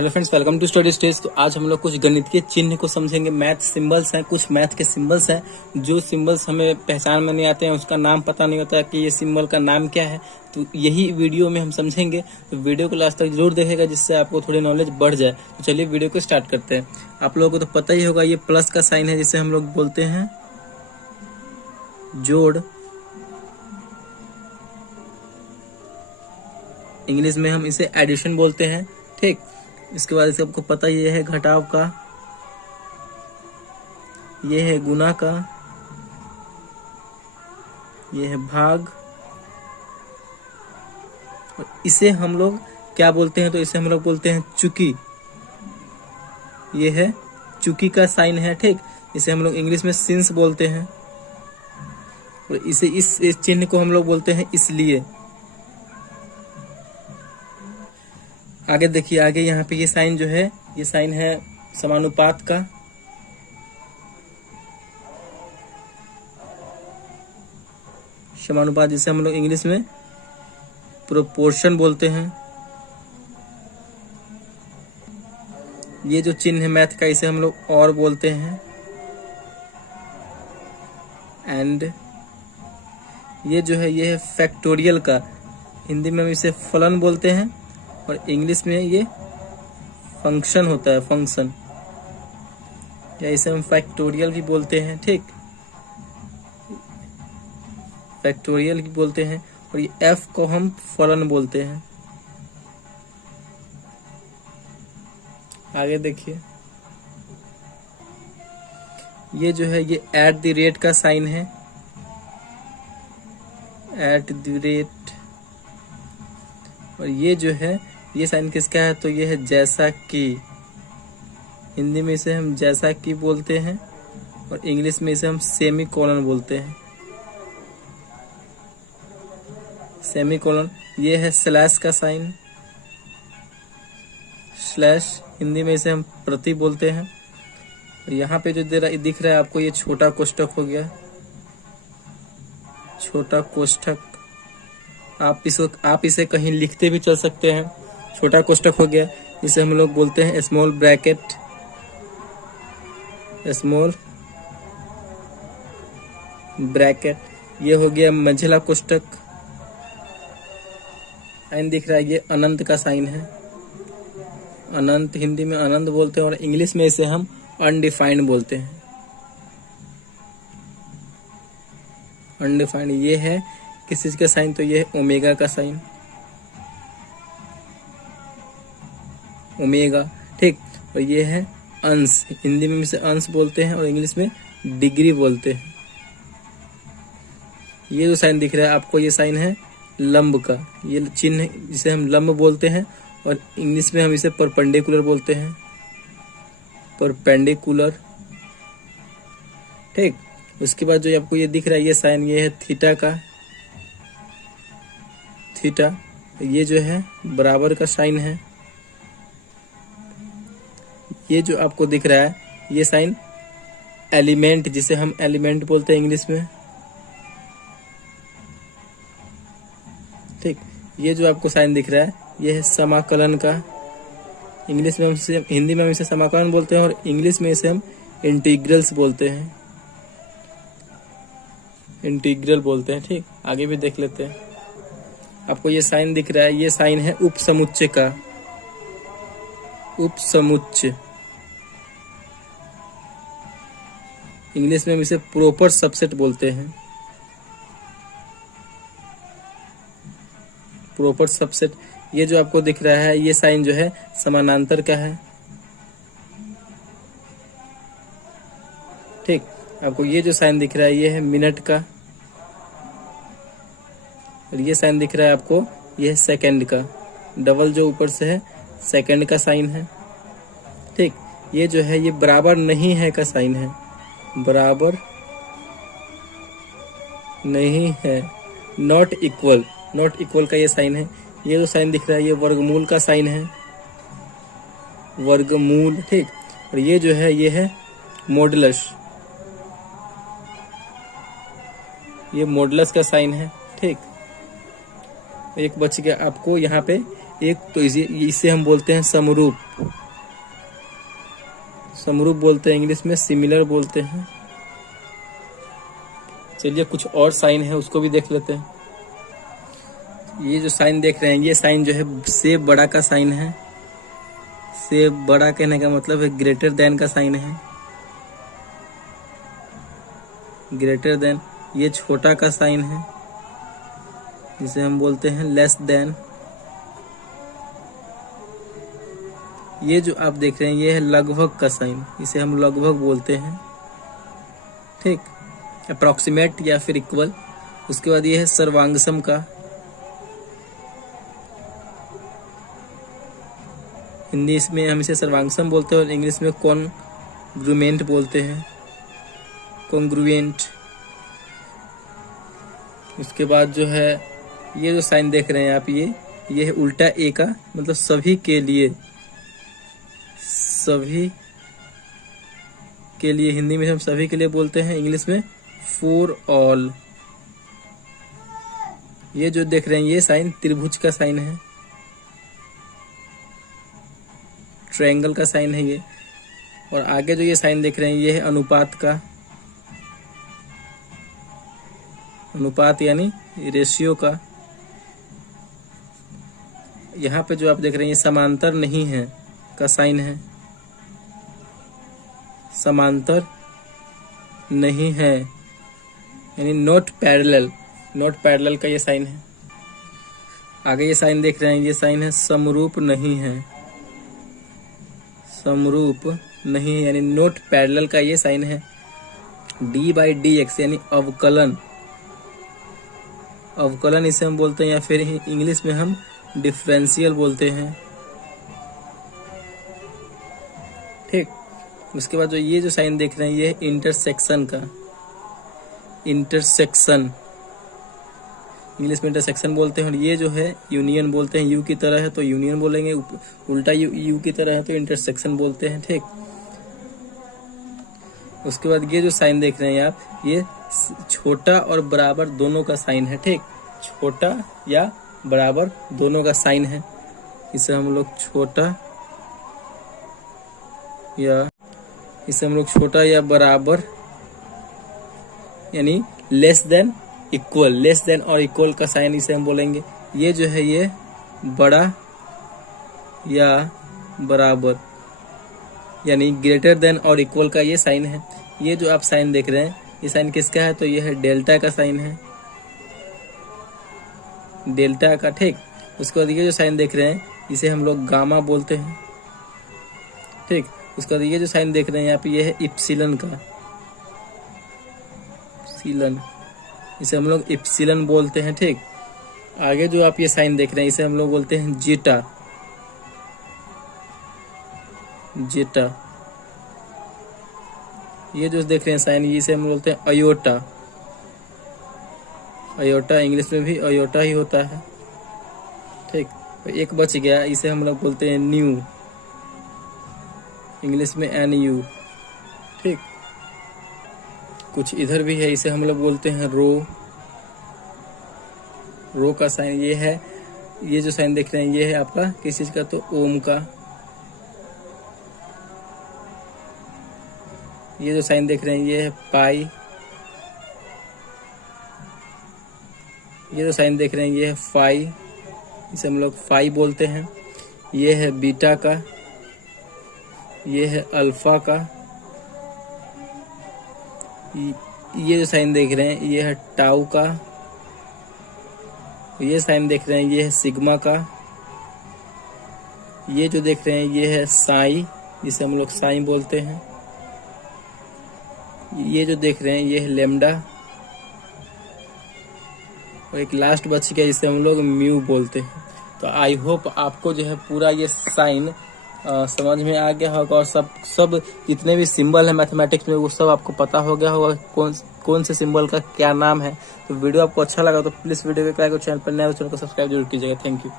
Hello friends, welcome to study stage. तो आज हम लोग कुछ गणितीय चिन्ह को समझेंगे। मैथ सिंबल्स हैं, कुछ मैथ के सिंबल्स हैं जो सिंबल्स हमें पहचान में नहीं आते हैं, उसका नाम पता नहीं होता कि ये सिंबल का नाम क्या है। तो यही वीडियो में हम समझेंगे। तो वीडियो को लास्ट तक जरूर देखेगा, जिससे आपको थोड़ी नॉलेज बढ़ जाए। तो चलिए वीडियो को स्टार्ट करते हैं। आप लोगों को तो पता ही होगा, ये प्लस का साइन है जिसे हम लोग बोलते हैं जोड़। इंग्लिश में हम इसे एडिशन बोलते हैं। ठीक, इसके बाद से आपको पता ये है घटाव का, ये है गुना का, ये है भाग। और इसे हम लोग क्या बोलते हैं? तो इसे हम लोग बोलते हैं चुकी। ये है चुकी का साइन है। ठीक, इसे हम लोग इंग्लिश में सिंस बोलते हैं। और इसे इस चिन्ह को हम लोग बोलते हैं इसलिए। आगे देखिए, आगे यहाँ पे ये साइन जो है, ये साइन है समानुपात का। समानुपात जिसे हम लोग इंग्लिश में प्रोपोर्शन बोलते हैं। ये जो चिन्ह है मैथ का, इसे हम लोग और बोलते हैं। एंड ये जो है, ये है फैक्टोरियल का। हिंदी में हम इसे फलन बोलते हैं और इंग्लिश में ये फंक्शन होता है, फंक्शन, या इसे हम फैक्टोरियल भी बोलते हैं। ठीक, फैक्टोरियल भी बोलते हैं। और ये एफ को हम फलन बोलते हैं। आगे देखिए, ये जो है, ये एट द रेट का साइन है। At the rate. और ये जो है, ये साइन किसका है? तो ये है जैसा कि। हिंदी में इसे हम जैसा कि बोलते हैं और इंग्लिश में इसे हम सेमी कोलन बोलते हैं। Semi colon. ये है स्लैश का साइन। स्लैश, हिंदी में इसे हम प्रति बोलते हैं। और यहाँ पे जो दिख रहा है आपको, ये छोटा कोष्ठक हो गया। छोटा कोष्ठक। आप इसे कहीं लिखते भी चल सकते हैं। छोटा कोष्ठक हो गया, इसे हम लोग बोलते हैं स्मॉल ब्रैकेट। Small bracket. ये हो गया मंझला कोष्ठक। साइन दिख रहा है, ये अनंत का साइन है। अनंत, हिंदी में अनंत बोलते हैं और इंग्लिश में इसे हम अनडिफाइंड बोलते हैं। अनडिफाइंड। ये है किस चीज का साइन? तो ये है ओमेगा का साइन। ओमेगा। ठीक, और ये है अंश। हिंदी में इसे अंश बोलते हैं और इंग्लिश में डिग्री बोलते हैं। ये जो साइन दिख रहा है आपको, ये साइन है लंब का। ये चिन्ह जिसे हम लंब बोलते हैं और इंग्लिश में हम इसे परपेंडिकुलर बोलते हैं। परपेंडिकुलर। ठीक, उसके बाद जो आपको ये दिख रहा है, ये साइन, ये है थीटा का। थीटा। ये जो है बराबर का साइन है। ये जो आपको दिख रहा है, ये साइन एलिमेंट, जिसे हम एलिमेंट बोलते हैं इंग्लिश में। ठीक, ये जो आपको साइन दिख रहा है, ये है समाकलन का। इंग्लिश में हम इसे, हिंदी में हम इसे समाकलन बोलते हैं और इंग्लिश में इसे हम इंटीग्रल्स बोलते हैं। इंटीग्रल बोलते हैं। ठीक, आगे भी देख लेते हैं। आपको ये साइन दिख रहा है, ये साइन है उपसमुच्चय का। उपसमुच्चय। इंग्लिश में हम इसे प्रॉपर सबसेट बोलते हैं। Proper subset. ये जो आपको दिख रहा है, ये साइन जो है समानांतर का है। ठीक, आपको ये जो साइन दिख रहा है, ये है मिनट का। और ये साइन दिख रहा है आपको, ये है सेकंड का। डबल जो ऊपर से है, सेकंड का साइन है। ठीक, ये जो है, ये बराबर नहीं है का साइन है। बराबर नहीं है, नॉट इक्वल। नॉट इक्वल का ये साइन है। ये जो साइन दिख रहा है, ये वर्गमूल का साइन है। वर्गमूल। ठीक, और ये जो है, ये है मॉडुलस। ये मॉडुलस का साइन है। ठीक, एक बच गया आपको यहाँ पे एक तो इसे हम बोलते हैं समरूप, समरूप बोलते हैं, इंग्लिश में सिमिलर बोलते हैं। चलिए कुछ और साइन है उसको भी देख लेते हैं। ये जो साइन देख रहे हैं ये साइन जो है से बड़ा का साइन है। से बड़ा कहने का मतलब है ग्रेटर देन का साइन है, ग्रेटर देन। ये छोटा का साइन है जिसे हम बोलते हैं लेस देन। ये जो आप देख रहे हैं ये है लगभग का साइन, इसे हम लगभग बोलते हैं, ठीक, अप्रॉक्सीमेट या फिर इक्वल। उसके बाद ये है सर्वांगसम का, हिंदी इसमें हम इसे सर्वांगसम बोलते हैं और इंग्लिश में कॉन्ग्रुएंट बोलते हैं, कॉन्ग्रुएंट। उसके बाद जो है ये जो साइन देख रहे हैं आप ये है उल्टा ए का, मतलब सभी के लिए, सभी के लिए। हिंदी में हम सभी के लिए बोलते हैं, इंग्लिश में फॉर ऑल। ये जो देख रहे हैं ये साइन त्रिभुज का साइन है, ट्रायंगल का साइन है ये। और आगे जो ये साइन देख रहे हैं ये है अनुपात का, अनुपात यानी रेशियो का। यहाँ पे जो आप देख रहे हैं ये समांतर नहीं है का साइन है, समांतर नहीं है यानी नॉट पैरेलल, नॉट पैरेलल का ये साइन है। आगे ये साइन देख रहे हैं ये साइन है समरूप नहीं है, समरूप नहीं है यानी नॉट पैरेलल का ये साइन है। d/dx यानी अवकलन, अवकलन इसे हम बोलते हैं या फिर इंग्लिश में हम डिफरेंशियल बोलते हैं, ठीक। उसके बाद जो ये जो साइन देख रहे हैं ये है इंटरसेक्शन का, इंटरसेक्शन, इंग्लिश में इंटरसेक्शन बोलते हैं। और ये जो है यूनियन बोलते हैं, यू की तरह है तो यूनियन बोलेंगे, उल्टा यू की तरह है तो इंटरसेक्शन बोलते हैं, ठीक। उसके बाद ये जो साइन देख रहे हैं आप ये छोटा और बराबर दोनों का साइन है, ठीक, छोटा या बराबर दोनों का साइन है। इसे हम लोग छोटा या इसे हम लोग छोटा या बराबर यानी less than equal, less than और इक्वल का साइन इसे हम बोलेंगे। ये जो है ये बड़ा या बराबर यानी ग्रेटर देन और इक्वल का ये साइन है। ये जो आप साइन देख रहे हैं ये साइन किसका है तो ये है डेल्टा का साइन है, डेल्टा का, ठीक। उसके बाद ये जो साइन देख रहे हैं इसे हम लोग गामा बोलते हैं, ठीक। उसके बाद ये जो साइन देख रहे हैं यहाँ पे ये है इप्सिलन का, इप्सिलन, इसे हम लोग इप्सिलन बोलते हैं, ठीक। आगे जो आप ये साइन देख रहे हैं इसे हम लोग बोलते हैं जीटा, जीटा। ये जो देख रहे हैं साइन इसे हम बोलते हैं अयोटा, अयोटा, इंग्लिश में भी अयोटा ही होता है, ठीक। एक बच गया इसे हम लोग बोलते हैं न्यू, इंग्लिश में NU, ठीक। कुछ इधर भी है इसे हम लोग बोलते हैं रो, रो का साइन ये है। ये जो साइन देख रहे हैं ये है आपका किस चीज का तो ओम का। ये जो साइन देख रहे हैं ये है पाई, ये जो साइन देख रहे हैं ये है फाई, इसे हम लोग फाई बोलते हैं। ये है बीटा का, ये है अल्फा का। ये जो साइन देख रहे हैं ये है टाउ का। ये साइन देख रहे हैं ये है सिग्मा का। ये जो देख रहे हैं ये है साई, जिसे हम लोग साई बोलते हैं। ये जो देख रहे हैं ये है लेमडा। और एक लास्ट बच गया जिसे हम लोग म्यू बोलते हैं। तो आई होप आपको जो है पूरा ये साइन समझ में आ गया होगा और सब जितने भी सिंबल है मैथमेटिक्स में वो सब आपको पता हो गया होगा कौन से सिंबल का क्या नाम है। तो वीडियो आपको अच्छा लगा तो प्लीज वीडियो को लाइक और चैनल पर नए हो चैनल को सब्सक्राइब जरूर कीजिएगा। Thank you.